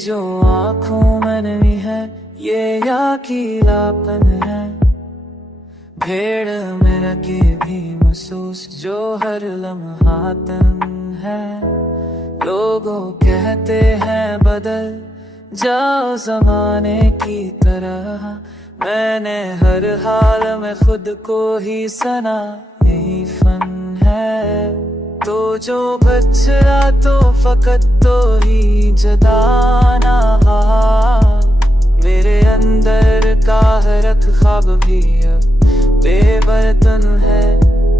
जो आँखों में नहीं है ये अकेलापन है। भेड़ में रखी भी महसूस जो हर लम्हा तन है। लोगों कहते हैं बदल जाओ जमाने की तरह, मैंने हर हाल में खुद को ही सना यही फन है। तो जो बचरा तो फकत तो ही जदाना, मेरे अंदर का रख ख्वाब भी अब बेबर्तन है।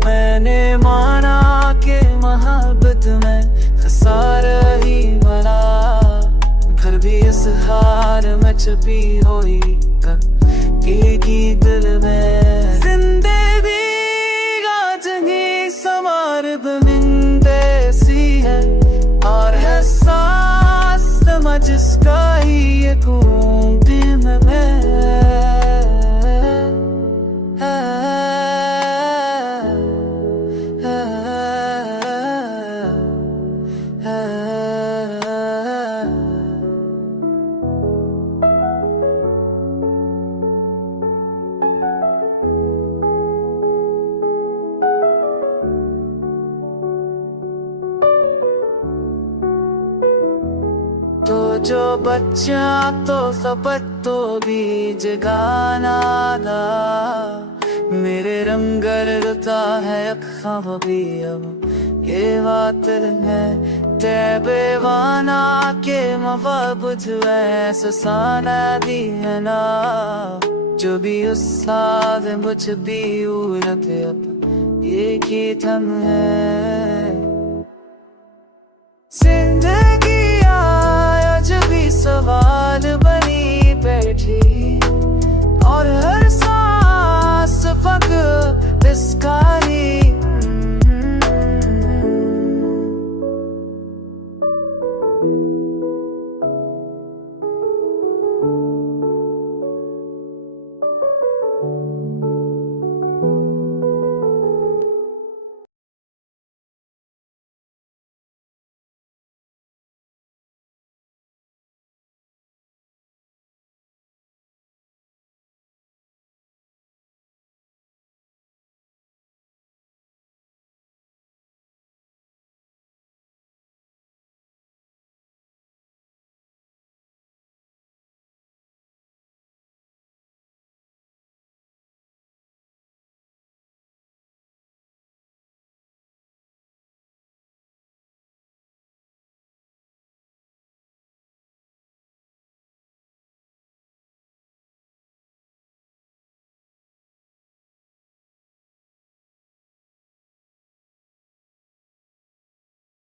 मैंने माना कि मोहब्बत में खसारा ही बना, फिर भी इस हार में छुपी हुई की दिल में। जिंदगी गाजगी समार बमिंदे सी है, और है सांस समझ जिसका ही ये दिन में तो जो बच्चा तो सपत तो बीज गाना दा, मेरे रंग रता है अखा भी अब ये बात है। तैबेवाना के मवाबुद ऐसा साना दी है ना, जो भी उस साथ मुझ भी उड़त अब ये की थम है। जिंदगी आया जब भी सवाल